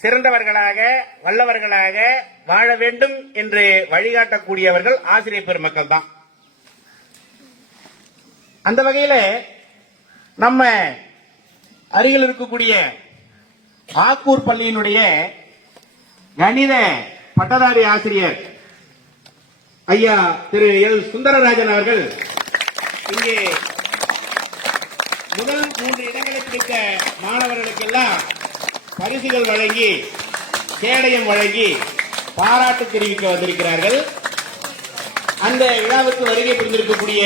சிறந்தவர்களாக வல்லவர்களாக வாழ வேண்டும் என்று வழிகாட்டக்கூடியவர்கள் ஆசிரியர் பெருமக்கள் தான். அந்த வகையில் நம்ம அருகில் இருக்கக்கூடிய ஆக்கூர் பள்ளியினுடைய கணித பட்டதாரி ஆசிரியர் ஐயா திரு எல் சுந்தரராஜன் அவர்கள் இங்கே முதல் 3 இடங்களை பிடித்த மாணவர்களுக்கெல்லாம் பரிசுகள் வழங்கி கேடயம் வழங்கி பாராட்டு தெரிவிக்க வந்திருக்கிறார்கள். அந்த விழாவுக்கு வருகை புரிந்திருக்கக்கூடிய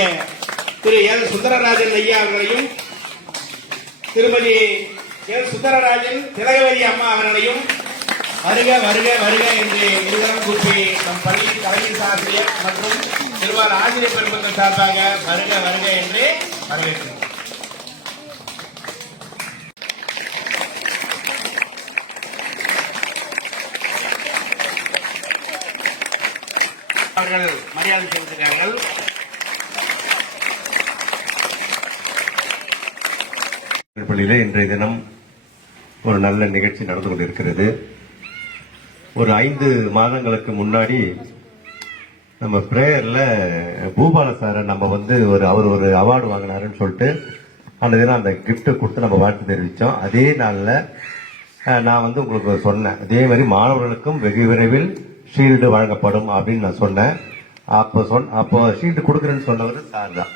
திரு எல் சுந்தரராஜன் ஐயா அவர்களையும் திருமதி எல் சுந்தரராஜன் திலகவதி அம்மா அவர்களையும் வருக வருக வருக என்று இருவரும் கூப்பி நம் பள்ளியின் தலைமை ஆசிரியர் மற்றும் திருவாரூர் ஆசிரியர் பெருமக்கள் சார்பாக வருக வருக என்று வரவேற்கிறோம். அவர்கள் மரியாதை செலுத்துகிறார்கள். பள்ளியிலே இன்றைய தினம் ஒரு நல்ல நிகழ்ச்சி நடந்து கொண்டிருக்கிறது. ஒரு 5 மாதங்களுக்கு முன்னாடி நம்ம பிரேயர்ல பூபால சாரை நம்ம அவர் ஒரு அவார்டு வாங்கினாருன்னு சொல்லிட்டு அந்த தினம் அந்த கிஃப்ட் கொடுத்து நம்ம வாழ்த்து தெரிவித்தோம். அதே நாளில் நான் உங்களுக்கு சொன்னேன், அதே மாதிரி மாணவர்களுக்கும் வெகு விரைவில் ஷீல்டு வழங்கப்படும் அப்படின்னு நான் சொன்னேன். அப்போ ஷீல்டு கொடுக்குறேன்னு சொன்னவர் சார் தான்.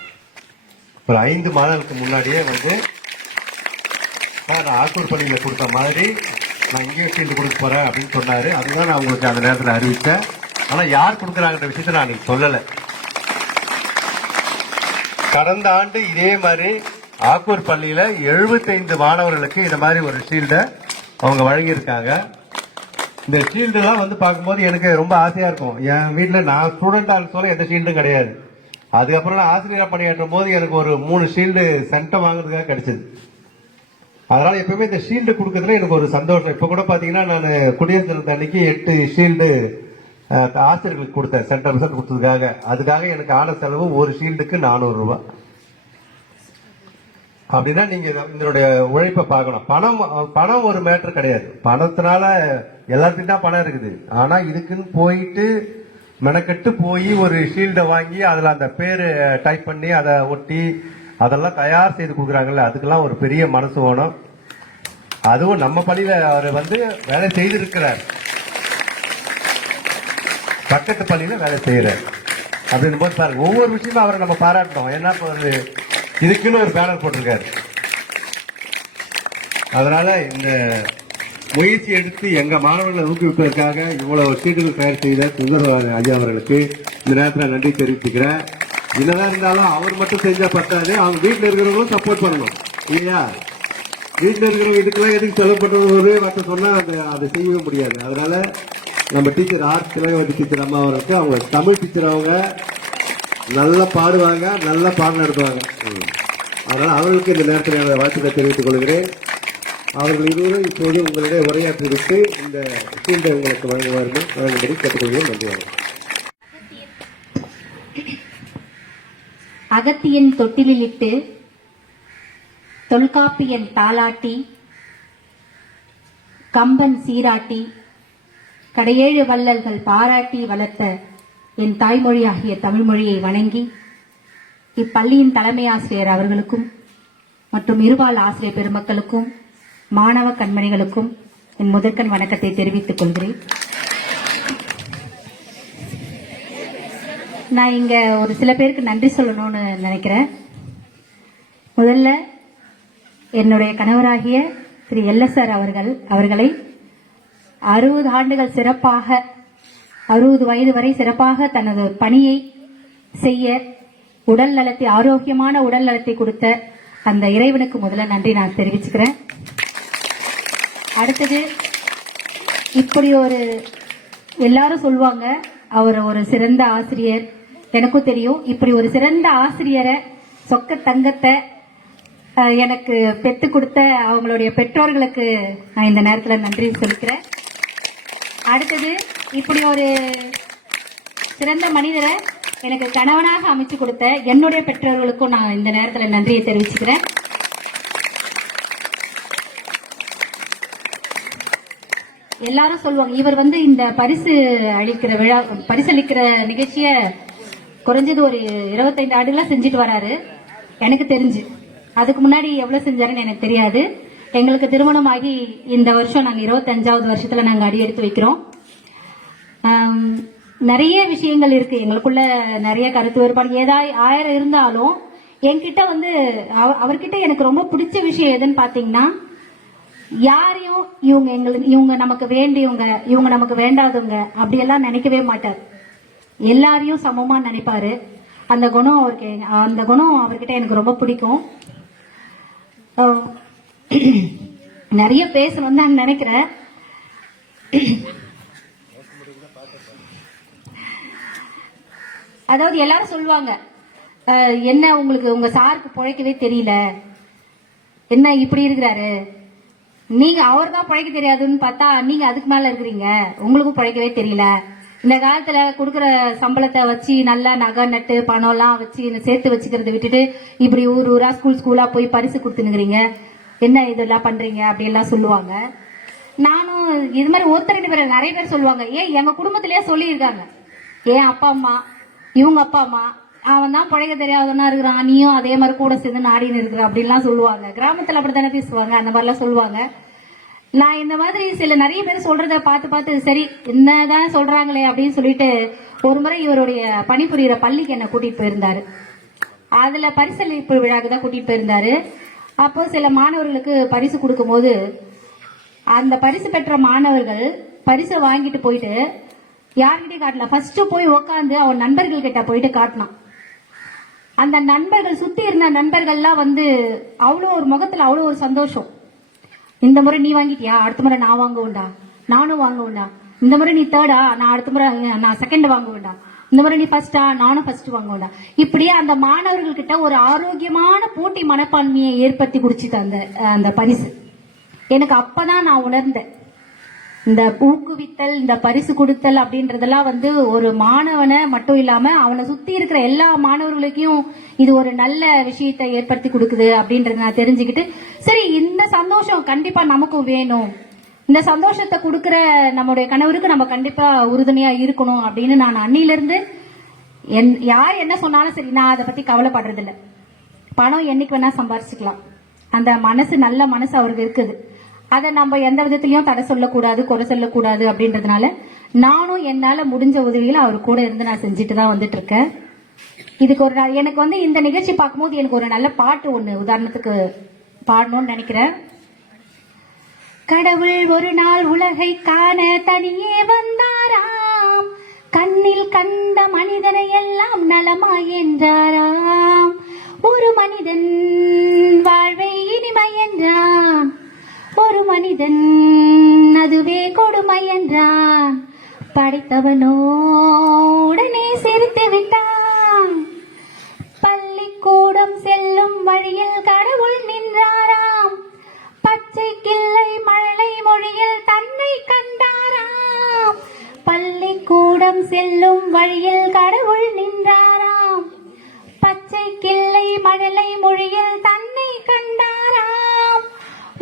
ஒரு 5 மாதங்களுக்கு முன்னாடியே நான் ஆக்கூர் பள்ளியில் கொடுத்த மாதிரி நான் இங்கேயும் ஷீல்டு கொடுக்க போறேன் அப்படின்னு சொன்னாரு. அதுதான் நான் உங்களுக்கு அந்த நேரத்தில் அறிவித்தேன். ஆனால் யார் கொடுக்குறாங்கன்ற விஷயத்த நான் இன்னைக்கு சொல்லலை. கடந்த ஆண்டு இதே மாதிரி ஆக்கூர் பள்ளியில 75 மாணவர்களுக்கு இந்த மாதிரி ஒரு ஷீல்டை அவங்க வழங்கியிருக்காங்க. இந்த ஷீல்டுலாம் பார்க்கும்போது எனக்கு ரொம்ப ஆசையா இருக்கும். என் வீட்டில் நான் ஸ்டூடெண்டா சொல்ல எந்த ஷீல்டும் கிடையாது. அதுக்கப்புறம் நான் ஆசிரியராக பணியாற்றும் போது எனக்கு ஒரு 3 ஷீல்டு சென்டம் வாங்குறதுக்காக கிடைச்சது. அதனால எப்பவுமே இந்த ஷீல்டு கொடுக்கறதுல எனக்கு ஒரு சந்தோஷம். இப்ப கூட பாத்தீங்கன்னா நான் குடியரசு தினத்து அன்னைக்கு 8 ஷீல்டு ஆசிரியர்களுக்கு கொடுத்தேன், சென்டர் கொடுத்ததுக்காக. அதுக்காக எனக்கு ஆன செலவு ஒரு ஷீல்டுக்கு 400 ரூபாய். அப்படின்னா நீங்க இதனுடைய உழைப்பை பார்க்கணும். பணம் ஒரு மேட்டர் கிடையாது. பணத்தினால எல்லாத்துக்கும் தான் பணம் இருக்குது. ஆனா இதுக்குன்னு போயிட்டு மெனக்கெட்டு போய் ஒரு ஷீல்டை வாங்கி அதுல அந்த பேரு டைப் பண்ணி அதை ஒட்டி அதெல்லாம் தயார் செய்து கொடுக்குறாங்கல்ல, அதுக்கெல்லாம் ஒரு பெரிய மனசு வேணும். அதுவும் நம்ம பள்ளியில அவர் வேலை செய்திருக்கிறார், பக்கத்து பள்ளியில வேலை செய்யறார் அப்படின்னு போது பாருங்க, ஒவ்வொரு விஷயமும் அவரை நம்ம பாராட்டணும். ஏன்னா இதுக்குன்னு ஒரு பேனர் போட்டிருக்காரு. அதனால இந்த முயற்சி எடுத்து எங்க மாணவர்களை ஊக்குவிப்பதற்காக இவ்வளவு சீட்டுகள் தயார் செய்த சுந்தர ஐயா அவர்களுக்கு இந்த நேரத்தில் நன்றி தெரிவித்துக்கிறேன். என்னதான் இருந்தாலும் அவர் மட்டும் செஞ்சா பத்தாது, அவங்க வீட்டில் இருக்கிறவங்களும் சப்போர்ட் பண்ணணும் இல்லையா? வீட்டில் இருக்கிறவங்க இதுக்கெல்லாம் எதுக்கு செலவு பண்றது மற்ற சொன்னா அதை செய்யவே முடியாது. அதனால நம்ம டீச்சர் திலகவதி டீச்சர் அம்மா அவர்களுக்கு, அவங்க தமிழ் டீச்சர், அவங்க நல்லா பாடுவாங்க, நல்லா பாடம் நடத்துவாங்க. அதனால அவர்களுக்கு இந்த நேரத்தில் வாழ்த்துக்களை தெரிவித்துக் கொள்கிறேன். அவர்கள் இருவரும் இப்போது உங்களிடையே உரையாற்றிவிட்டு இந்த ஷீல்டை உங்களுக்கு வழங்கும்படி கேட்டுக்கொள்கிறேன். நன்றி. அகத்தியன் தொட்டிலிட்டு தொல்காப்பியன் தாலாட்டி கம்பன் சீராட்டி கடையேழு வள்ளல்கள் பாராட்டி வளர்த்த என் தாய்மொழியாகிய தமிழ் மொழியை வணங்கி இப்பள்ளியின் தலைமை ஆசிரியர் அவர்களுக்கும் மற்றும் இருபால் ஆசிரியர் பெருமக்களுக்கும் மாணவ கண்மணிகளுக்கும் என் முதற்கண் வணக்கத்தை தெரிவித்துக் கொள்கிறேன். நான் இங்க ஒரு சில பேருக்கு நன்றி சொல்லணும்னு நினைக்கிறேன். முதல்ல என்னுடைய கணவராகிய திரு எல்எஸ்ஆர் அவர்களை 60 ஆண்டுகள் சிறப்பாக 60 வயது வரை சிறப்பாக தனது பணியை செய்ய உடல் நலத்தை, ஆரோக்கியமான உடல் நலத்தை கொடுத்த அந்த இறைவனுக்கு முதல்ல நன்றி நான் தெரிவிச்சுக்கிறேன். அடுத்தது, இப்படி ஒரு எல்லாரும் சொல்லுவாங்க அவர் ஒரு சிறந்த ஆசிரியர், எனக்கும் தெரியும். இப்படி ஒரு சிறந்த ஆசிரியரை, சொக்க தங்கத்தை எனக்கு பெற்று கொடுத்த அவங்களுடைய பெற்றோர்களுக்கு நான் இந்த நேரத்தில் நன்றி சொல்லிக்கிறேன். அடுத்தது, இப்படி ஒரு சிறந்த மனிதரை எனக்கு கணவனாக அமைச்சு கொடுத்த என்னுடைய பெற்றோர்களுக்கும் நான் இந்த நேரத்தில் நன்றியை தெரிவிச்சுக்கிறேன். எல்லாரும் சொல்லுவாங்க இவர் வந்து இந்த பரிசு அளிக்கிற விழா பரிசளிக்கிற நிகழ்ச்சிய குறைஞ்சது ஒரு 25 ஆண்டுகளா செஞ்சுட்டு வராரு எனக்கு தெரிஞ்சு. அதுக்கு முன்னாடி எவ்வளவு செஞ்சாருன்னு எனக்கு தெரியாது. எங்களுக்கு திருமணமாகி இந்த வருஷம் நாங்க 25வது வருஷத்துல நாங்க அடி எடுத்து வைக்கிறோம். நிறைய விஷயங்கள் இருக்கு எங்களுக்குள்ள, நிறைய கருத்து வேறுபாடு ஏதாவது 1000 இருந்தாலும் என்கிட்ட வந்து அவர்கிட்ட எனக்கு ரொம்ப பிடிச்ச விஷயம் எதுன்னு பாத்தீங்கன்னா, யாரையும் இவங்க நமக்கு வேண்டியவங்க, இவங்க நமக்கு வேண்டாதவங்க அப்படியெல்லாம் நினைக்கவே மாட்டார். எல்லாரையும் சமமா நினைப்பாரு. அந்த குணம் அவர்கிட்ட எனக்கு ரொம்ப பிடிக்கும். நிறைய பேசணும்னு தான் நினைக்கிறேன். அதாவது எல்லாரும் சொல்லுவாங்க, என்ன உங்களுக்கு உங்க சாருக்கு பிழைக்கவே தெரியல, என்ன இப்படி இருக்கிறாரு, நீங்க அவர் தான் பிழைக்க தெரியாதுன்னு பார்த்தா நீங்க அதுக்கு மேல இருக்கிறீங்க, உங்களுக்கும் பிழைக்கவே தெரியல, இந்த காலத்துல கொடுக்குற சம்பளத்தை வச்சு நல்லா நகை நட்டு பணம் எல்லாம் வச்சு சேர்த்து வச்சுக்கிறத விட்டுட்டு இப்படி ஊரா ஸ்கூலா போய் பரிசு கொடுத்துனுங்கிறீங்க, என்ன இதெல்லாம் பண்றீங்க அப்படி எல்லாம் சொல்லுவாங்க. நானும் இது மாதிரி ஒருத்தர் 2 பேர் நிறைய பேர் சொல்லுவாங்க. எங்க குடும்பத்திலேயே சொல்லியிருக்காங்க, ஏன் அப்பா அம்மா இவங்க அப்பா அம்மா அவன் தான் பிழைக்க தெரியாதவனா இருக்கிறான், நீயும் அதே மாதிரி கூட சேர்ந்து நாடின்னு இருக்கிற அப்படின்லாம் சொல்லுவாங்க. கிராமத்துல அப்படித்தானே பேசுவாங்க, அந்த மாதிரிலாம் சொல்லுவாங்க. நான் இந்த மாதிரி நிறைய பேர் சொல்றத பார்த்து சரி என்னதான் சொல்றாங்களே அப்படின்னு சொல்லிட்டு ஒரு முறை இவருடைய பணிபுரியிற பள்ளிக்கு என்ன கூட்டிட்டு போயிருந்தாரு. அதுல பரிசளிப்பு விழாக்கு தான் கூட்டிட்டு போயிருந்தாரு. அப்போ சில மாணவர்களுக்கு பரிசு கொடுக்கும் போது அந்த பரிசு பெற்ற மாணவர்கள் பரிசை வாங்கிட்டு போயிட்டு யார்கிட்டயும் காட்டல, ஃபர்ஸ்ட் போய் உக்காந்து அவன் நண்பர்கள் கிட்ட போயிட்டு காட்டினான். அந்த நண்பர்கள் சுத்தி இருந்த நண்பர்கள்லாம் வந்து அவ்வளோ ஒரு முகத்துல அவ்வளோ ஒரு சந்தோஷம். இந்த முறை நீ வாங்கிட்டியா, அடுத்த முறை நான் வாங்குவேன்டா, நானும் வாங்குவேன்டா, இந்த முறை நீ தேர்டா, நான் அடுத்த முறை நான் செகண்ட் வாங்குவேன்டா, இந்த முறை நீ ஃபர்ஸ்டா, நானும் ஃபர்ஸ்ட் வாங்குவேன்டா. இப்படியே அந்த மாணவர்கள் கிட்ட ஒரு ஆரோக்கியமான போட்டி மனப்பான்மையை ஏற்படுத்தி குடிச்சிட்டு அந்த பரிசு. எனக்கு அப்பதான் நான் உணர்ந்தேன், இந்த ஊக்குவித்தல், இந்த பரிசு கொடுத்தல் அப்படின்றதெல்லாம் வந்து ஒரு மாணவனை மட்டும் இல்லாம அவனை சுத்தி இருக்கிற எல்லா மாணவர்களுக்கும் இது ஒரு நல்ல விஷயத்தை ஏற்படுத்தி கொடுக்குது அப்படின்றத நான் தெரிஞ்சுக்கிட்டு, சரி இந்த சந்தோஷம் கண்டிப்பா நமக்கும் வேணும், இந்த சந்தோஷத்தை கொடுக்கற நம்முடைய கணவருக்கு நம்ம கண்டிப்பா உறுதுணையா இருக்கணும் அப்படின்னு நான் அன்னிலிருந்து யார் என்ன சொன்னாலும் சரி நான் அதை பத்தி கவலைப்படுறது இல்லை. பணம் என்னைக்கு வேணா சம்பாரிச்சுக்கலாம், அந்த மனசு நல்ல மனசு அவருக்கு இருக்குது, அதை நம்ம எந்த விதத்திலையும் தடை சொல்லக்கூடாது, குறை சொல்லக்கூடாது அப்படின்றதுனால நானும் என்னால முடிஞ்ச உதவிகளை அவர் கூட இருந்து நான் செஞ்சுட்டு தான் வந்துட்டு இருக்கேன். இதுக்கு ஒரு எனக்கு வந்து இந்த நிகழ்ச்சி பார்க்கும்போது எனக்கு ஒரு நல்ல பாட்டு ஒண்ணு உதாரணத்துக்கு பாடணும்னு நினைக்கிறேன். கடவுள் ஒரு நாள் உலகை காண தனியே வந்தாராம், கண்ணில் கண்ட மனிதனை எல்லாம் நலமாய் என்றாராம், ஒரு மனிதன் வாழ்வை இனிமை என்றான், ஒரு மனிதன் அதுவே கொடுமை என்றான், படைத்தவனோடனே சிரித்து விட்டான், பள்ளிக்கூடம் செல்லும் வழியில் கடவுள் நின்றாராம், பச்சை கிள்ளை மழலை மொழியில் தன்னை கண்டாராம், பள்ளிக்கூடம் செல்லும் வழியில் கடவுள் நின்றாராம், பச்சை கிள்ளை மழலை மொழியில் தன்னை கண்டாராம்,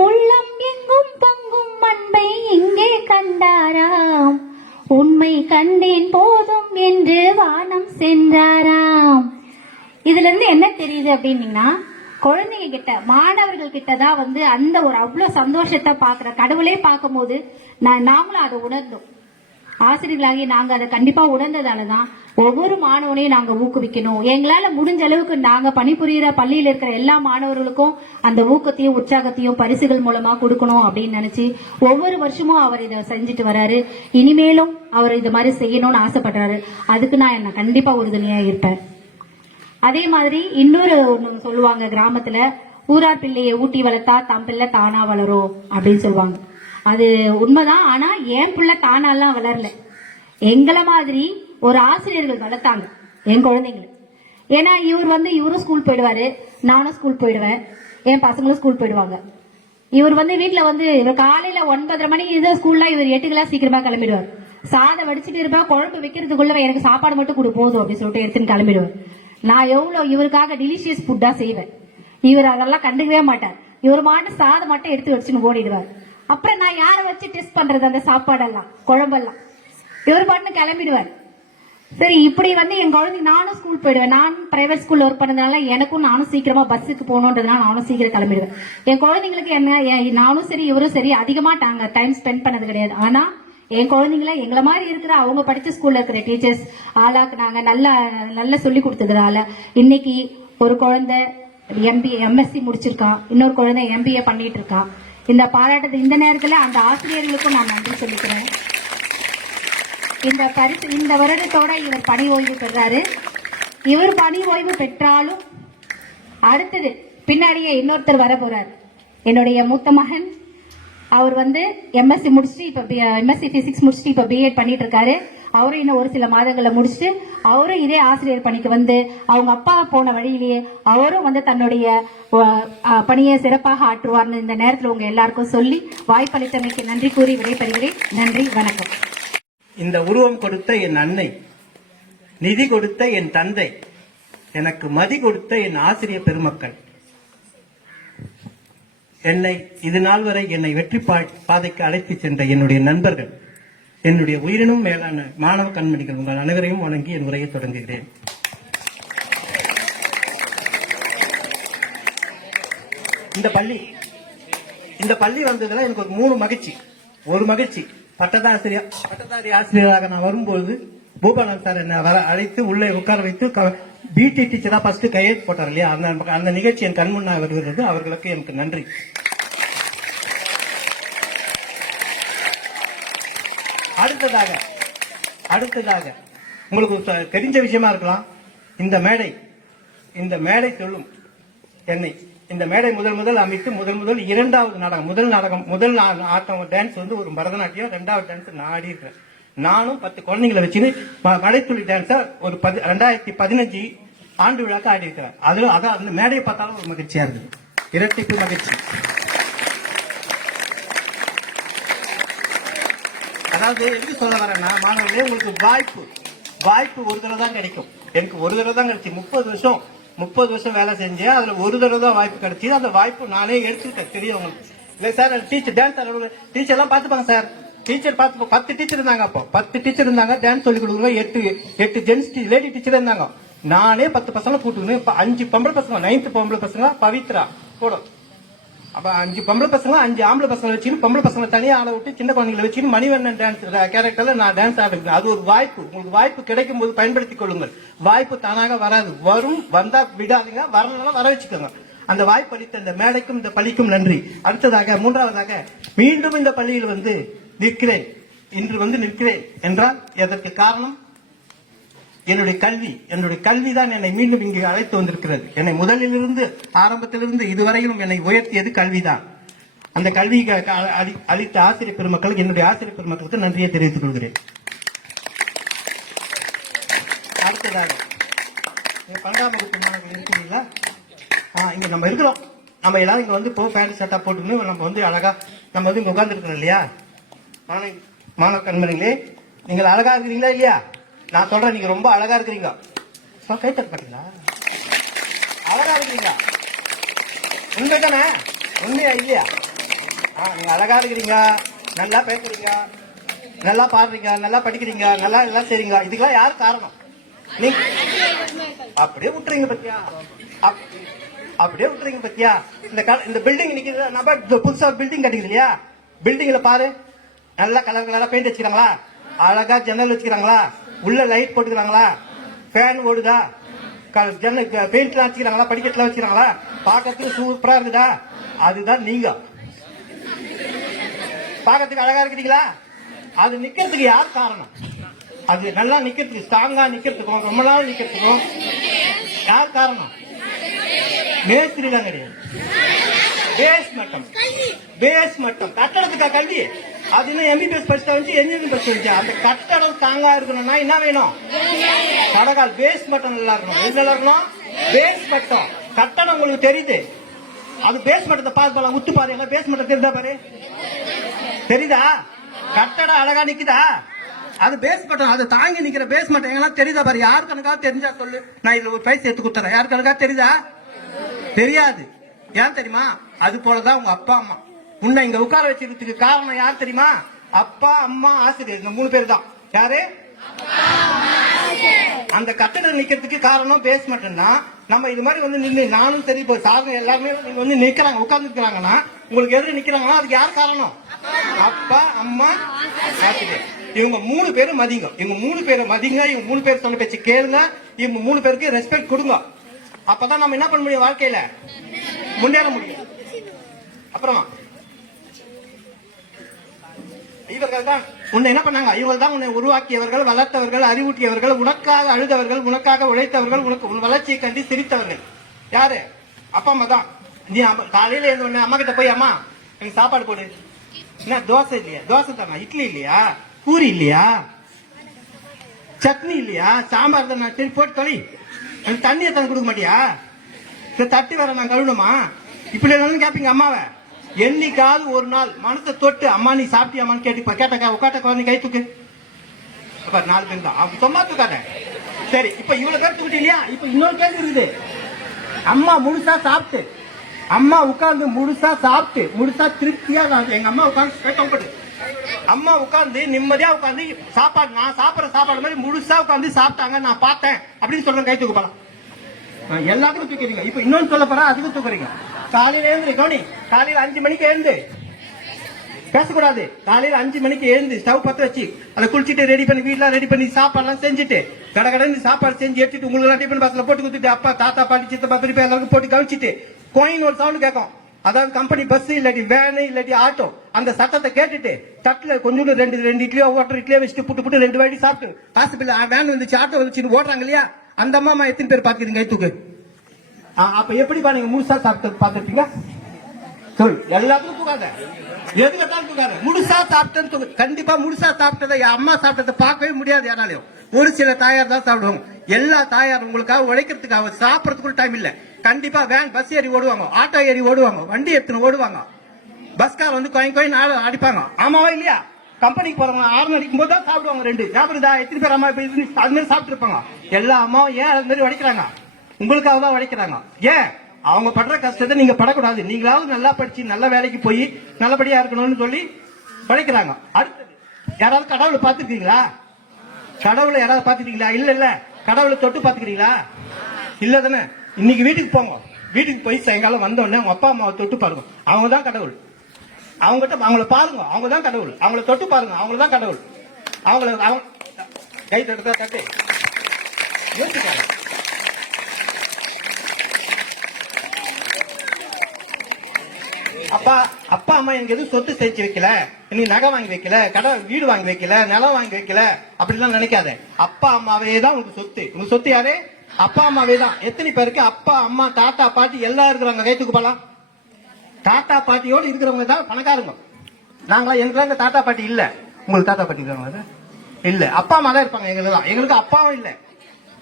உள்ளம் எங்கும் பொங்கும் அன்பை இங்கே கண்டாராம், உண்மை கண்டேன் போதும் என்று வானம் சென்றாராம். இதுல இருந்து என்ன தெரியுது அப்படின்னீங்கன்னா, குழந்தைங்க கிட்ட மாணவர்கள் கிட்டதான் வந்து அந்த ஒரு அவ்வளவு சந்தோஷத்தை பாக்குற கடவுளே பார்க்கும் போது நாங்களும் அதை உணர்ந்தோம். ஆசிரியர்களாகி நாங்க அதை கண்டிப்பா உணர்ந்ததாலதான் ஒவ்வொரு மாணவனையும் நாங்க ஊக்குவிக்கணும், எங்களால முடிஞ்ச அளவுக்கு நாங்க பணிபுரியிற பள்ளியில இருக்கிற எல்லா மாணவர்களுக்கும் அந்த ஊக்கத்தையும் உற்சாகத்தையும் பரிசுகள் மூலமா கொடுக்கணும் அப்படின்னு நினைச்சு ஒவ்வொரு வருஷமும் அவர் இதை செஞ்சுட்டு வராரு. இனிமேலும் அவர் இது மாதிரி செய்யணும்னு ஆசைப்படுறாரு. அதுக்கு நான் என்ன கண்டிப்பா உறுதுணையா இருப்பேன். அதே மாதிரி இன்னொரு ஒண்ணு சொல்லுவாங்க, கிராமத்துல ஊரார் பிள்ளையை ஊட்டி வளர்த்தா தம் பிள்ளை தானா வளரும் அப்படின்னு சொல்லுவாங்க. அது உண்மைதான். ஆனா என் பிள்ளை தானாலாம் வளரல, எங்களை மாதிரி ஒரு ஆசிரியர்கள் வளர்த்தாங்க என் குழந்தைங்களை. ஏன்னா இவரும் ஸ்கூல் போயிடுவாரு, நானும் ஸ்கூல் போயிடுவேன், என் பசங்களும் ஸ்கூல் போயிடுவாங்க. இவர் வீட்டுல இவர் காலையில 9:30 மணிக்கு இதை ஸ்கூல்ல இவர் 8 சீக்கிரமா கிளம்பிடுவார். சாதம் வடிச்சுட்டு இருப்பா, குழம்பு வைக்கிறதுக்குள்ள எனக்கு சாப்பாடு மட்டும் கொடு போதும் அப்படின்னு சொல்லிட்டு எடுத்துன்னு கிளம்பிடுவார். நான் எவ்வளவு இவருக்காக டெலிஷியஸ் ஃபுட்டா செய்வேன், இவர் அதெல்லாம் கண்டுக்கவே மாட்டார். இவர் மாட்டு சாதம் மட்டும் எடுத்து வச்சுன்னு ஓடிடுவார். அப்புறம் நான் யாரை வச்சு டெஸ்ட் பண்றது அந்த சாப்பாடெல்லாம் குழம்பெல்லாம்? இவர் பாட்டு கிளம்பிடுவார். சரி, இப்படி என் குழந்தைங்க, நானும் ஸ்கூல் போயிடுவேன். நான் பிரைவேட் ஸ்கூல்ல ஒர்க் பண்ணதுனால எனக்கும் நானும் சீக்கிரமா பஸ்ஸுக்கு போகணுன்றதுனால நானும் சீக்கிரம் கிளம்பிடுவேன். என் குழந்தைங்களுக்கு என்ன, நானும் சரி இவரும் சரி அதிகமா டைம் ஸ்பெண்ட் பண்ணது கிடையாது. ஆனா என் குழந்தைங்கள எங்களை மாதிரி இருக்கிற அவங்க படிச்ச ஸ்கூல்ல இருக்கிற டீச்சர்ஸ் ஆளாக்குனாங்க, நல்லா சொல்லி கொடுத்ததுனால இன்னைக்கு ஒரு குழந்தை எம்எஸ்சி முடிச்சிருக்கான், இன்னொரு குழந்தை MBA பண்ணிட்டு இருக்கான். இந்த பாராட்டத்தை இந்த நேரத்துல அந்த ஆசிரியர்களுக்கும் நான் நன்றி சொல்லிக்கிறேன். இந்த வருடத்தோட இவர் பணி ஓய்வு பெறாரு. இவர் பணி ஓய்வு பெற்றாலும் அடுத்தது பின்னாடியே இன்னொருத்தர் வர போறார். என்னுடைய மூத்த மகன், அவர் MSc முடிச்சுட்டு இப்ப MSc பிசிக்ஸ் முடிச்சுட்டு இப்ப B.Ed பண்ணிட்டு இருக்காரு. அவரும் இன்னும் ஒரு சில மாதங்களை முடிச்சுட்டு அவரும் இதே ஆசிரியர் பணிக்கு அவங்க அப்பா போன வழியிலேயே அவரும் தன்னுடைய பணியை சிறப்பாக ஆற்றுவார்னு இந்த நேரத்தில் உங்க எல்லாருக்கும் சொல்லி வாய்ப்பளித்தமைக்கு நன்றி கூறி விடைபெறுகிறேன். நன்றி, வணக்கம். இந்த உருவம் கொடுத்த என் அன்னை, நிதி கொடுத்த என் தந்தை, எனக்கு மதி கொடுத்த என் ஆசிரியர் பெருமக்கள், என்னை இது நாள் வரை என்னை வெற்றி பாதைக்கு அழைத்து சென்ற என்னுடைய நண்பர்கள், என்னுடைய உயிரினும் மேலான மாணவ கண்மணிகள், உங்கள் அனைவரையும் வணங்கி என் உரையை தொடங்குகிறேன். இந்த பள்ளி வந்ததுல எனக்கு ஒரு 3 மகிழ்ச்சி. ஒரு மகிழ்ச்சி, பட்டதாரி ஆசிரியராக நான் வரும்போது பூபாலன் சார் என்னை அழைத்து உள்ளே உட்கார வைத்து பிடி டீச்சரா ஃபர்ஸ்ட் கையெழுத்து போட்டார் இல்லையா, அந்த நிகழ்ச்சி என் கண்முன்னா வருகிறது. அவர்களுக்கு எனக்கு நன்றி. அடுத்ததாக உங்களுக்கு தெரிஞ்ச விஷயமா இருக்கலாம், இந்த மேடை சொல்லும் என்னை. இந்த மேடை முதல் அமைத்து இரண்டாவது நாடகம், முதல் ஆட்டம் டான்ஸ் ஒரு பரதநாட்டியம், 2வது டான்ஸ் நான் ஆடி இருக்கிறேன். நானும் 10 குழந்தைங்களை வச்சு மழைத்துளி டான்ஸ ஒரு 2015 ஆண்டு விழாக்கு ஆடி இருக்கிறேன். அதான் அந்த மேடையை பார்த்தாலும் ஒரு மகிழ்ச்சியா இருக்குது, இரட்டிப்பு மகிழ்ச்சி. அதாவது எதுக்கு சொல்ல வரேன்னா, மாணவர்களே, உங்களுக்கு வாய்ப்பு ஒரு தடவை தான் கிடைக்கும். எனக்கு ஒரு தடவை தான் கிடைச்சி. 30 வருஷம் வேலை செஞ்சேன். அதுல ஒரு தடவை தான் வாய்ப்பு கிடைச்சது. அந்த வாய்ப்பு நானே எடுத்துக்கிட்டேன். தெரியும் உங்களுக்கு இல்ல சார், டீச்சர் டான்ஸ் டீச்சர் எல்லாம் பாத்துப்பாங்க சார். டீச்சர் பார்த்து 10 டீச்சர் இருந்தாங்க. அப்போ 10 டீச்சர் இருந்தாங்க. டான்ஸ் சொல்லி கொடுக்குறோம். 8 ஜென்ஸ் லேடி டீச்சர் இருந்தாங்க. நானே 10 பசங்களை கூட்டுன்னு 5 பொம்பளை பசங்க, 9th பொம்பளை பசங்க பவித்ரா போடும். அப்ப 5 பொம்பளை பசங்க, 5 ஆம்பளை பசங்களை வச்சுன்னு பொம்பளை பசங்களை தனியா ஆள விட்டு சின்ன குழந்தைங்களை வச்சுன்னு மணிவண்ணன் டான்ஸ் கேரக்டர்ல நான் டான்ஸ் ஆடுறேன். அது ஒரு வாய்ப்பு. உங்களுக்கு வாய்ப்பு கிடைக்கும் போது பயன்படுத்திக் கொள்ளுங்கள். வாய்ப்பு தானாக வராது, வந்தா விடாதீங்க, வரலாம் வர வச்சுக்கோங்க. அந்த வாய்ப்பு அளித்த இந்த மேடைக்கும் இந்த பள்ளிக்கும் நன்றி. அடுத்ததாக 3வதாக மீண்டும் இந்த பள்ளியில் நிற்கிறேன். இன்று நிற்கிறேன் என்றால் எதற்கு காரணம்? என்னுடைய கல்வி தான் என்னை மீண்டும் இங்கு அழைத்து வந்திருக்கிறது. என்னை முதலிலிருந்து ஆரம்பத்திலிருந்து இதுவரையிலும் என்னை உயர்த்தியது கல்விதான். அந்த கல்வி அளித்த ஆசிரியர் பெருமக்களுக்கு, என்னுடைய ஆசிரியர் பெருமக்களுக்கு நன்றியை தெரிவித்துக் கொள்கிறேன். அடுத்ததாக 12ஆம் வகுப்பு மாணவர்கள் இருக்கிறீங்களா? இங்க நம்ம இருக்கிறோம். நம்ம எல்லாரும் இங்க பேண்ட் ஷர்ட்டா போட்டுக்கணும். நம்ம அழகா நம்ம இங்க உட்கார்ந்து இருக்கிறோம் இல்லையா? மாணவ கண்மணிகளே, நீங்கள் அழகா இருக்கிறீங்களா இல்லையா? நான் சொல்றேன், நீங்க ரொம்ப அழகா இருக்கிறீங்க. பாத்தீங்களா? அழகா இருக்கிறீங்க. உண்மைதானே? உண்மையா இல்லையா? நீங்க அழகா இருக்கிறீங்க, நல்லா பேசுறீங்க, நல்லா பாடுறீங்க, நல்லா படிக்கிறீங்க, நல்லா எல்லாம் செய்றீங்க. இதுக்கெல்லாம் யார் காரணம்? நீங்க அப்படியே விட்டுறீங்க பத்தியா? இந்த பில்டிங் நிக்குது. நம்ம புதுசா பில்டிங் கட்டிக்குது இல்லையா? பில்டிங்ல பாரு, நல்லா கலர் பெயிண்ட் வச்சுக்கிறாங்களா? அழகா ஜன்னல் வச்சுக்கிறாங்களா? உள்ள லைட் போட்டுக்கிறாங்களா? ஃபேன் ஓடுதா? பெயிண்ட் எல்லாம் வச்சுக்கிறாங்களா? படிக்கட்டுலாம் வச்சுக்கிறாங்களா? பாக்கிறதுக்கு சூப்பரா இருக்குதா? அதுதான் நீங்க. பாக்கிறதுக்கு அழகா இருக்கிறீங்களா? அது நிக்கிறதுக்கு யார் காரணம்? அது நல்லா நிக்கிறதுக்கு, ஸ்ட்ராங்கா நிக்கிறதுக்கும், ரொம்ப நாள் நிக்கிறதுக்கும் யார் காரணம்? மேஸ்திரி தான் கிடையாது. பேஸ் மட்டம் கட்டடத்துக்கா கல்வி. அது இன்னும் MBBS படிச்சா வந்து என்ஜினியரிங் படிச்சு வச்சா அந்த கட்டடம் ஸ்ட்ராங்கா இருக்கணும்னா என்ன வேணும்? கடகால் பேஸ் மட்டம் நல்லா இருக்கணும். நல்லா இருக்கணும் பேஸ் மட்டம். கட்டடம் உங்களுக்கு தெரியுது, அது பேஸ் மட்டத்தை பார்த்து உத்து பாரு. எல்லாம் பேஸ் மட்டம் தெரியுதா பாரு? தெரியுதா? கட்டடம் அழகா நிக்குதா? அது பேஸ் மட்டம். அது தாங்கி நிக்கிற பேஸ் மட்டம் எங்கன்னா தெரியுதா பாரு? யாருக்கு கணக்காக தெரிஞ்சா சொல்லு, நான் இதுல ஒரு பைசா எடுத்து கொடுத்துறேன். யாருக்கு கணக்காக தெரியுதா? தெரியாது. ஏன் தெரியுமா? அது போலதான் உங்க அப்பா அம்மா. உன்னை இங்க உட்கார வச்சிருக்கிறதுக்கு காரணம் யார் தெரியுமா? அப்பா, அம்மா, ஆசிரியர். இந்த 3 பேர் தான். யாரு? அந்த கட்டடம் நிக்கிறதுக்கு காரணம் பேஸ்மெண்ட்னா, நம்ம இது மாதிரி வந்து நின்று நானும் சரி இப்போ சாதனை எல்லாருமே நீங்க வந்து நிக்கிறாங்க, உட்கார்ந்து இருக்கிறாங்கன்னா, உங்களுக்கு எதிர நிக்கிறாங்கன்னா அதுக்கு யார் காரணம்? அப்பா, அம்மா, ஆசிரியர். இவங்க 3 பேரும் மதிங்க. இவங்க 3 பேரை மதிங்க. இவங்க 3 பேர் சொன்ன பேச்சு கேளுங்க. இவங்க 3 பேருக்கு ரெஸ்பெக்ட் கொடுங்க. அப்பதான் நம்ம என்ன பண்ண முடியும், வாழ்க்கையில முன்னேற முடியும். அப்புறமா இவர்கள் தான் உன்னை என்ன பண்ணாங்க? இவர்கள் தான் உன்னை உருவாக்கியவர்கள், வளர்த்தவர்கள், அறிவூட்டியவர்கள், உனக்காக அழுதவர்கள், உனக்காக உழைத்தவர்கள், உனக்கு வளர்ச்சியை கண்டு சிரித்தவர்கள். யாரு? அப்பா அம்மா தான். நீ காலையில எழுந்த உடனே அம்மா கிட்ட போய், அம்மா எனக்கு சாப்பாடு போடு. என்ன தோசை இல்லையா? தோசை தானா? இட்லி இல்லையா? பூரி இல்லையா? சட்னி இல்லையா? சாம்பார் தானே? சரி போட்டு தொலை. எனக்கு தண்ணியை தான் கொடுக்க மாட்டியா? தட்டி வர நான் கழுவணுமா? இப்படி எல்லாம் கேப்பீங்க அம்மாவை. என்னைக்காவது ஒரு நாள் மனசை தொட்டு அம்மா நீ சாப்பிட்டியாமான்னு கேட்டக்கா உட்காட்ட நீ கை தூக்கு. 4 பேர் தான். அவங்க சும்மா தூக்காத. சரி, இப்ப இவ்வளவு பேர் தூக்கிட்டு இல்லையா? இப்ப இன்னொரு கேள்வி இருக்குது. அம்மா முழுசா சாப்பிட்டு, அம்மா உட்கார்ந்து முழுசா சாப்பிட்டு, முழுசா திருப்தியா எங்க அம்மா உட்காந்து அம்மா உட்கார்ந்து நிம்மதியா உட்கார்ந்து சாப்பாடு, நான் சாப்பிடுற சாப்பாடு மாதிரி முழுசா உட்கார்ந்து சாப்பிட்டாங்க, நான் பார்த்தேன் அப்படின்னு சொல்றேன். கை தூக்கு போலாம். எல்லாத்துக்கும் தூக்கிறீங்க. இப்ப இன்னொன்னு சொல்ல போறா, அதுக்கும் தூக்குறீங்க. காலையில எழுந்து கவனி. காலையில 5 மணிக்கு எழுந்து பேசக்கூடாது. காலையில 5 மணிக்கு எழுந்து ஸ்டவ் பத்த வச்சு அதை குளிச்சுட்டு ரெடி பண்ணி வீட்டுல ரெடி பண்ணி சாப்பாடுலாம் செஞ்சுட்டு கடகடன்னு சாப்பாடு செஞ்சு எடுத்துட்டு உங்களுக்கு டிஃபன் பாக்ஸ்ல போட்டு கொடுத்துட்டு அப்பா, தாத்தா, பாட்டி, சித்தப்பா, பெரியப்பா எல்லாருக்கும் போட்டு கவனிச்சுட்டு கோயின் ஒரு சவுண்ட் கேட்கும். அதாவது கம்பெனி பஸ் இல்லாட்டி வேனு இல்லாட்டி ஆட்டோ அந்த சத்தத்தை கேட்டுட்டு தட்டுல கொஞ்சோண்டு 2 இட்லியோ ஓட்டர் இட்லியோ வச்சுட்டு புட்டு 2 வாட்டி சாப்பிட்டு காசு பிள்ளை வேன் வந்துச்சு ஆட்டோ வந்துச்சு ஓடுறாங்க இல்லையா? அந்த அம்மா எத்தனை பேர் பாத்துக்கிறீங்க? கை தூக்கு. அப்ப எப்படி நீங்க முழுசா சாப்பிட்டு பாத்துருப்பீங்க? சொல். எல்லாத்துக்கும் தூக்காத. எதுல தான் தூக்காத. முழுசா சாப்பிட்டு கண்டிப்பா முழுசா சாப்பிட்டதை அம்மா சாப்பிட்டதை பார்க்கவே முடியாது யாராலையும். ஒரு சில தாயார் தான் சாப்பிடுவாங்க. எல்லா தாயார் உங்களுக்காக உழைக்கிறதுக்காக சாப்பிடறதுக்கு டைம் இல்ல. கண்டிப்பா வேன் பஸ் ஏறி ஓடுவாங்க, ஆட்டோ ஏறி ஓடுவாங்க, வண்டி எடுத்துன்னு ஓடுவாங்க. பஸ்கார் வந்து கோயின் அடிப்பாங்க. ஆமாவா இல்லையா? கம்பெனிக்கு போறவங்க 6 அடிக்கும் போது தான் சாப்பிடுவாங்க. 2 ஞாபகம் எத்தனை பேர் அம்மா அது மாதிரி சாப்பிட்டு இருப்பாங்க. எல்லா அம்மாவும் ஏன் அது மாதிரி உடைக்கிறாங்க? உங்களுக்காக தான் உடைக்கிறாங்க. ஏன்? அவங்க படுற கஷ்டத்தை நீங்க படக்கூடாது. நீங்களாவது நல்லா படிச்சு நல்ல வேலைக்கு போய் நல்லபடியா இருக்கணும்னு சொல்லி உடைக்கிறாங்க. அடுத்தது, யாராவது கடவுளை பார்த்துருக்கீங்களா? கடவுளை யாராவது பார்த்துட்டீங்களா? இல்ல. கடவுளை தொட்டு பார்த்துக்கிறீங்களா? இல்ல தானே? இன்னைக்கு வீட்டுக்கு போங்க. வீட்டுக்கு போய் சாயங்காலம் வந்த உடனே அவங்க அப்பா அம்மாவை தொட்டு பாருங்க. அவங்க தான் கடவுள். அவங்கள பாருங்க. அவங்க தான் கடவுள். அவங்கள தொட்டு பாருங்க. அவங்க தான் கடவுள். அவங்க கை தட்டு தட்டு யோசிக்காங்க. அப்பா அம்மா எனக்கு எதுவும் சொத்து சேர்த்து வைக்கல, நீ நகை வாங்கி வைக்கல, வீடு வாங்கி வைக்கல, நிலம் வாங்கி வைக்கல அப்படிலாம் நினைக்காத. அப்பா அம்மாவே தான் உங்க சொத்து. உங்க சொத்து யாரு? அப்பா அம்மாவே தான். எத்தனை பேருக்கு அப்பா அம்மா தாத்தா பாட்டி எல்லாம் இருக்கிறாங்க? கைத்துக்கு போலாம். தாத்தா பாட்டியோடு இருக்கிறவங்க தான் பணக்காரங்க. நாங்களா எனக்கு தாத்தா பாட்டி இல்ல. உங்களுக்கு தாத்தா பாட்டி இருக்காங்க? இல்ல. அப்பா அம்மா தான் இருப்பாங்க. எங்களுக்கு அப்பாவும் இல்ல.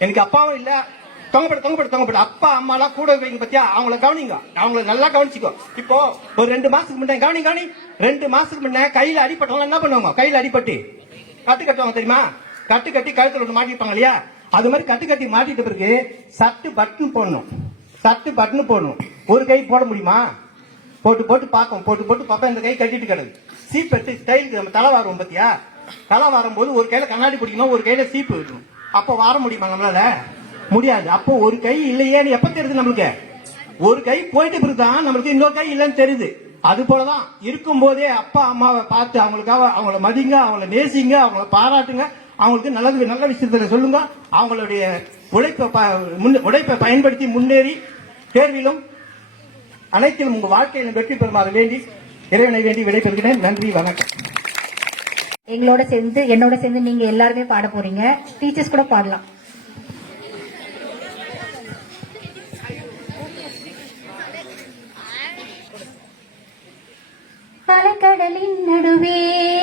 எனக்கு அப்பாவும் இல்ல. தொங்கப்பட்டு அப்பா அம்மா எல்லாம் கூட வைங்க பத்தியா? அவங்கள கவனிங்க. அவங்கள நல்லா கவனிச்சுக்கோ. இப்போ ஒரு 2 மாசத்துக்கு முன்னே கவனி 2 மாசத்துக்கு முன்னே கையில அடிப்பட்டவங்க என்ன பண்ணுவாங்க? கையில அடிப்பட்டு கட்டு கட்டுவாங்க தெரியுமா? கட்டு கட்டி கழுத்துல ஒன்று மாட்டிருப்பாங்க இல்லையா? அது மாதிரி கட்டு கட்டி மாட்டிட்ட பிறகு சட்டு பட்டன் போடணும். ஒரு கை போட முடியுமா? போட்டு பார்க்கும். போட்டு பாப்பா இந்த கை கட்டிட்டு கிடக்கு. சீப் எடுத்து ஸ்டைலுக்கு நம்ம தலை வாரம் பத்தியா? தலை வாரும் போது ஒரு கையில கண்ணாடி பிடிக்கணும், ஒரு கையில சீப்பு இருக்கணும். அப்ப வார முடியுமா நம்மளால? முடியாது. அப்போ ஒரு கை இல்லையேன்னு எப்ப தெரியுது நம்மளுக்கு? ஒரு கை போயிட்டு பிறகுதான் நம்மளுக்கு இன்னொரு கை இல்லைன்னு தெரியுது. அது போலதான் இருக்கும் போதே அப்பா அம்மாவை பார்த்து அவங்களுக்காக அவங்கள மதிங்க, அவங்கள நேசிங்க, அவங்கள பாராட்டுங்க, அவங்களுக்கு நல்ல விஷயத்துல சொல்லுங்க. அவங்களுடைய உழைப்பை பயன்படுத்தி முன்னேறி தேர்விலும் அனைத்திலும் உங்க வாழ்க்கையிலும் வெற்றி பெறுமாறு வேண்டி இறைவனை வேண்டி விடைபெறுகிறேன். நன்றி, வணக்கம். என்னோட சேர்ந்து நீங்க எல்லாருமே பாட போறீங்க. டீச்சர்ஸ் கூட பாடலாம். அலைக்கடலின் நடுவே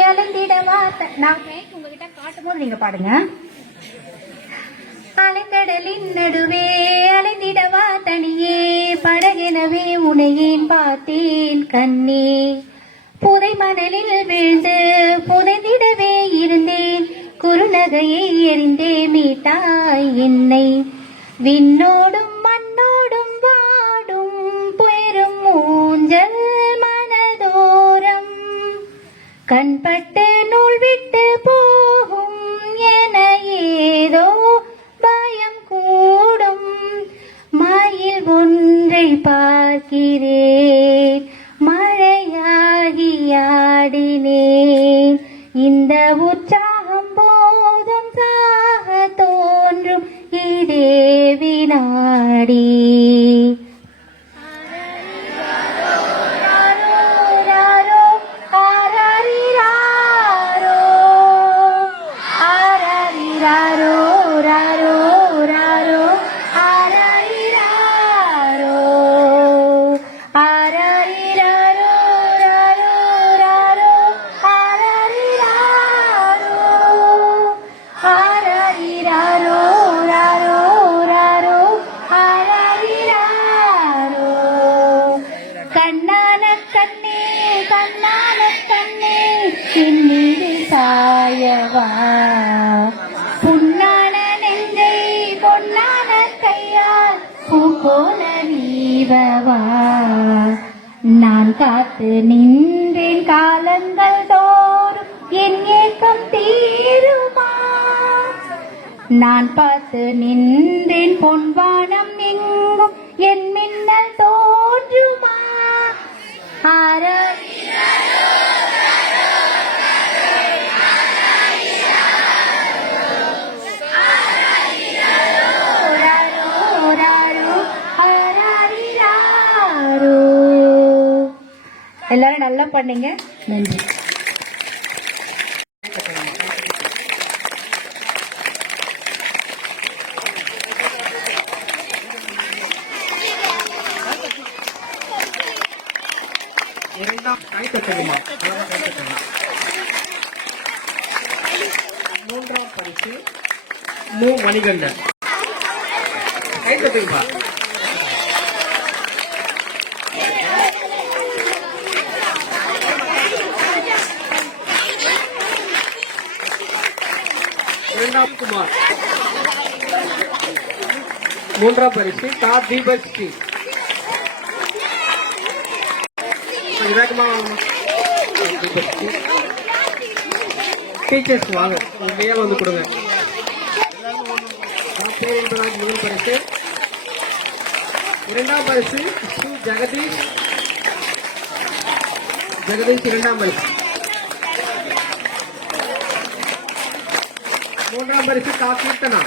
அலைந்திடவா நான் உங்ககிட்ட காட்டும் போது நீங்க பாடுங்க. அலைக்கடலின் நடுவே அலைந்திடவா தனியே படகெனவே உனையேன் பார்த்தேன் கண்ணே. புதை மணலில் விழுந்து புதைந்திடவே இருந்தேன், குறுநகையை எறிந்தே மீட்டாய் என்னை. விண்ணோடும் மண்ணோடும் வாடும் புயரும் ஊஞ்சல் மனதோ நூல் விட்டு போகும் என ஏதோ பயம் கூடும். மயில் ஒன்றை பார்க்கிறேன், மழையாகி ஆடினேன். இந்த உற்சாகம் போதும் சாக தோன்றும் இதே வினாடி. கண்ணான கண்ணே கண்ணான கண்ணே பின்னிடு சாயவா, புண்ணான நெஞ்சை பொன்னான கையால் பூ போல வீவவா. நான் காத்து நின்றேன் காலங்கள் தோறும் என் ஏக்கம் தீருமா. நான் பார்த்து நின்றேன் பொன்வானம் எங்கும் என் மின்னல் தோன்றுமா. எல்லாரும் நல்லா பண்ணீங்க, நன்றி. மூன்றாம் பரிசு மு மணிகண்டன். கை தட்டுங்கப்பா. இரண்டாம் குமார். மூன்றாம் பரிசு தா தீபக் ஸ்ரீ. டீச்சர்ஸ் வாங்க, உண்மையா வந்து கொடுங்க. முதல் பரிசு. இரண்டாம் பரிசு ஸ்ரீ ஜெகதீஷ். ஜெகதீஷ் இரண்டாம் பரிசு. மூன்றாம் பரிசு கா கீர்த்தனா.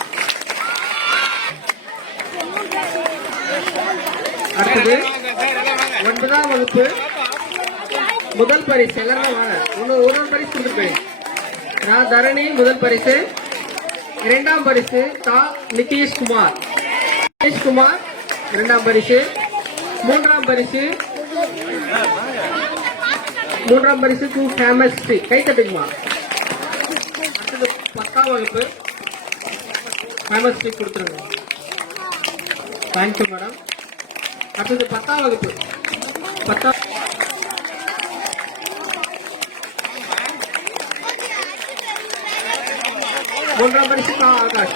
அடுத்தது 9ஆம் வகுப்பு முதல் பரிசு. எல்லாரும் வாங்க, ஒரு பரிசு கொடுத்துருக்கேன். தரணி முதல் பரிசு. இரண்டாம் பரிசு தா நிதிஷ்குமார். நிதிஷ்குமார் இரண்டாம் பரிசு. மூன்றாம் பரிசு டூ ஃபேமஸ் ஸ்ரீ. கை தட்டுக்குமா. அடுத்தது 10ஆம் வகுப்பு ஃபேமஸ் ஸ்ரீ கொடுத்துருங்க. Thank you madam. அடுத்தது 10ஆம் வகுப்பு. 10ஆம் மூன்றாம் பரிசு கா ஆகாஷ்.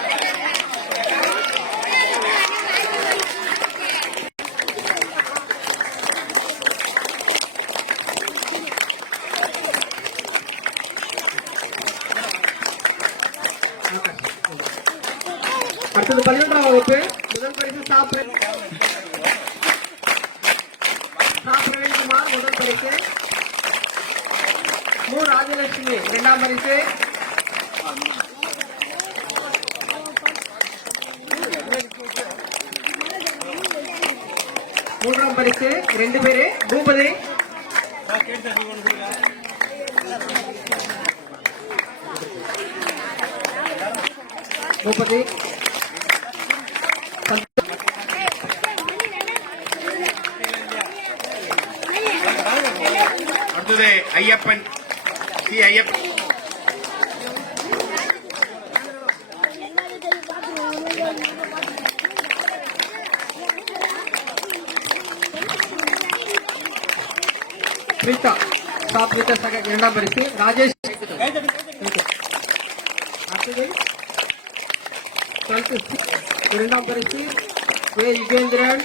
அடுத்தது 11ஆம் வகுப்பு முதல் பரிசு பிரவீன்குமார் முதல் பரிசு. மு ராஜலட்சுமி இரண்டாம் பரிசு. மூன்றாம் பரிசு 2 பேரு பூபதி. பூபதி. அடுத்தது ஐயப்பன் சி ஐயப்பன். பிரீதா சாப்ரிதா சக இரண்டாம் பரிசு. ராஜேஷ். அடுத்தது 12th இரண்டாம் பரிசு வே யுகேந்திரன்.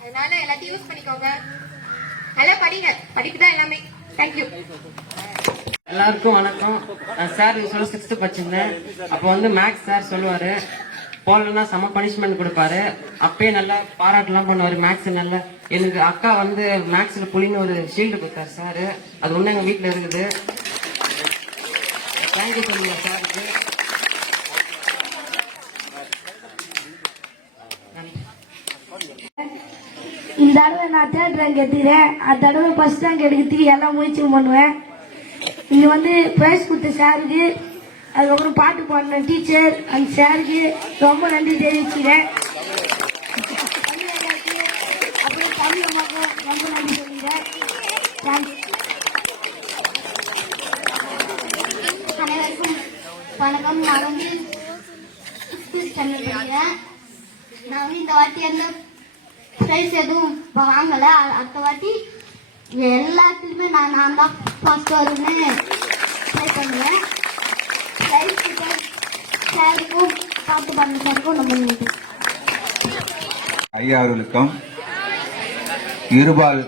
அதனால எல்லாத்தையும் யூஸ் பண்ணிக்கோங்க. நல்லா படிங்க, படிப்பு தான் எல்லாமே. தேங்க்யூ. எல்லாருக்கும் வணக்கம். நான் சார் சொல்ல 6th படிச்சிருந்தேன். அப்போ வந்து மேக்ஸ் சார் சொல்லுவாரு, போலன்னா செம பனிஷ்மெண்ட் கொடுப்பாரு. அப்பயே நல்லா பாராட்டுலாம் பண்ணுவாரு. மேக்ஸ் நல்லா எனக்கு அக்கா வந்து மேக்ஸ்ல புலின்னு ஒரு ஷீல்டு கொடுத்தாரு சார். அது ஒண்ணு எங்க வீட்டுல இருக்குது. தேங்க்யூ சொல்லுங்க சாருக்கு. இந்த தடவை நான் 3rd ரேங்க் எடுத்துக்கிறேன். அடுத்த தடவை 1st ரேங்க் எடுக்கிறதுக்கு எல்லாம் முயற்சி பண்ணுவேன். இங்க வந்து பிரைஸ் கொடுத்த சாருக்கு, அதுக்கப்புறம் பாட்டு பாடின டீச்சர் அந்த சாருக்கு ரொம்ப நன்றி தெரிவிச்சுக்கிறேன். அப்புறம் தமிழ் அம்மாவுக்கு ரொம்ப நன்றி சொல்லிக்கிறேன். அனைவருக்கும் வணக்கம். நான் வந்து 6th ஸ்டாண்டர்ட் படிக்கிறேன். நான் வந்து இந்த வாட்டி எந்த பிரைஸ் எதுவும் வாங்கல. அடுத்த வாட்டி எல்லாத்துலயுமே நான் தான் ஃபர்ஸ்ட் வரும்னு ட்ரை பண்ணுவேன். பிரைஸ் சாருக்கும் பாட்டு பண்ண சாருக்கும் ரொம்ப நன்றி. ஐயா அவர்களுக்கும் இருபால்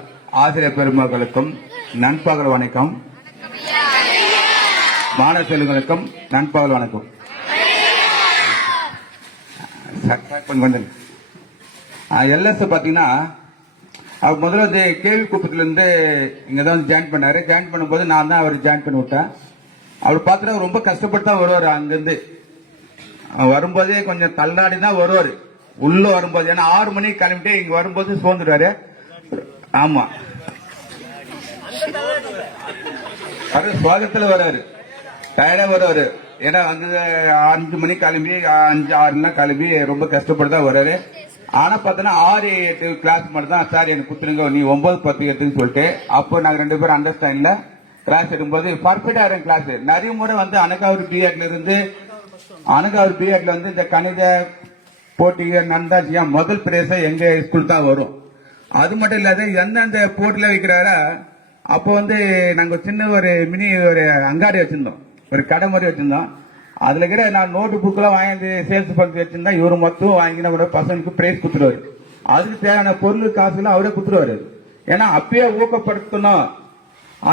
ஆசிரியர் பெருமக்களுக்கும் நண்பகல் வணக்கம். மாணவ செல்வங்களுக்கும் நண்பகல் வணக்கம். கொஞ்சம் எல்எஸ் பாத்தீங்கன்னா அவர் முதல்ல வந்து கேள்வி குப்பத்திலிருந்து இங்கதான் வந்து ஜாயின் பண்ணாரு. ஜாயின் பண்ணும்போது நான் தான் அவர் ஜாயின் பண்ணி விட்டேன். அவர் பார்த்தா ரொம்ப கஷ்டப்பட்டு தான் வருவார். அங்கிருந்து வரும்போதே கொஞ்சம் தள்ளாடி தான் வருவார் உள்ள வரும்போது. ஏன்னா 6 மணிக்கு கிளம்பிட்டு இங்க வரும்போது சோர்ந்துடுவாரு. ஆமா, அவர் சுவாகத்துல வர்றாரு, டயர்டா வருவாரு. ஏன்னா அங்க 5 மணிக்கு கிளம்பி 5, 6 கிளம்பி ரொம்ப கஷ்டப்பட்டு தான் வர்றாரு. ஆனா பாத்தீங்கன்னா 6, 8 கிளாஸ் மட்டும் தான் சார் எனக்கு குத்துருங்க, நீ 9, 10 எடுத்துன்னு சொல்லிட்டு அப்போ நாங்க 2 பேரும் அண்டர்ஸ்டாண்ட்ல கிளாஸ் எடுக்கும்போது பர்ஃபெக்டா இருக்கும் கிளாஸ். நிறைய முறை வந்து அனகாவூர் பிஎட்ல வந்து இந்த கணித போட்டி நந்தாச்சியா முதல் பிரைஸ் எங்க ஸ்கூல் தான் வரும். அது மட்டும் இல்லாத எந்தெந்த போட்டியில வைக்கிறாரா அப்போ வந்து நாங்க சின்ன ஒரு மினி ஒரு அங்காடி வச்சிருந்தோம், ஒரு கடை மாதிரி வச்சிருந்தோம். அதுல இருக்கிற நான் நோட்டு புக் எல்லாம் வாங்கி சேல்ஸ் பண்ணி வச்சிருந்தா இவரு மொத்தம் வாங்கினா கூட பசங்களுக்கு பிரைஸ் குத்துருவாரு. அதுக்கு தேவையான பொருள் காசுலாம் அவரே குத்துருவாரு. ஏன்னா அப்பயே ஊக்கப்படுத்தணும்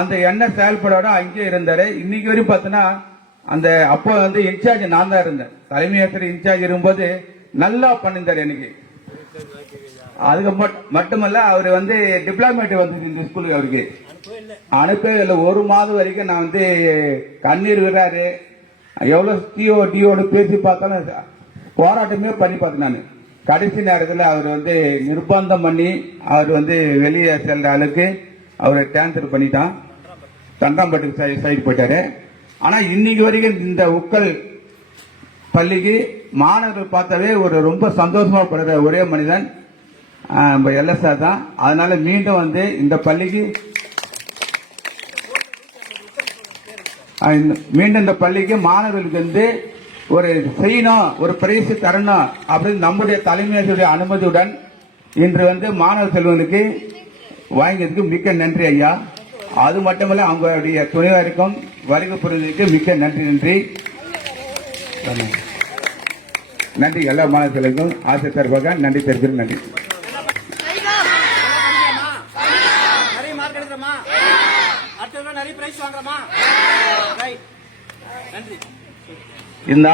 அந்த எண்ணெய் செயல்படாத அங்கேயே இருந்தாரு. இன்னைக்கு வரையும் பார்த்தோன்னா அந்த அப்போ வந்து இன்சார்ஜ் நான் தான் இருந்தேன். தலைமை ஆசிரியர் இன்சார்ஜ் இருக்கும்போது நல்லா பண்ணியிருந்தாரு எனக்கு. அதுக்கு மட்டுமல்ல அவர் வந்து டிப்ளமேட் வந்து இந்த ஸ்கூலுக்கு அவருக்கு அனுப்பவே இல்லை. 1 மாதம் வரைக்கும் நான் வந்து கண்ணீர் விடுறாரு. எவ்வளவு டிஓடு பேசி பார்த்தாலும் போராட்டமே பண்ணி பார்த்தேன் நான். கடைசி நேரத்தில் அவர் வந்து நிர்பந்தம் பண்ணி அவர் வந்து வெளியே செல்ற அளவுக்கு அவரை டிரான்ஸ்பர் பண்ணிட்டான். தண்டாம்பட்டுக்கு சைடு போயிட்டாரு. ஆனா இன்னைக்கு வரைக்கும் இந்த உக்கல் பள்ளிக்கு மாணவர்கள் பார்த்தாவே ஒரு ரொம்ப சந்தோஷமா படுற ஒரே மனிதன் எல்எஸ்ஆர் தான். அதனால மீண்டும் வந்து இந்த பள்ளிக்கு மாணவர்களுக்கு வந்து ஒரு செய்யணும், ஒரு பிரைஸ் தரணும் அப்படின்னு நம்முடைய தலைமையுடைய அனுமதியுடன் இன்று வந்து மாணவ செல்வங்களுக்கு வாங்கியதுக்கு மிக்க நன்றி ஐயா. அது மட்டுமல்ல அவங்களுடைய துணைவருக்கும் வருகை புரிந்ததுக்கு மிக்க நன்றி. நன்றி எல்லா மாணவ செல்வங்களுக்கும் ஆசிரியர் சார்பாக நன்றி தெரிவிக்கிறேன். நன்றி. நிறைய மார்க் எடுக்கிறோமா, அடுத்த நிறைய பிரைஸ் வாங்குறோமா. நன்றி. இந்த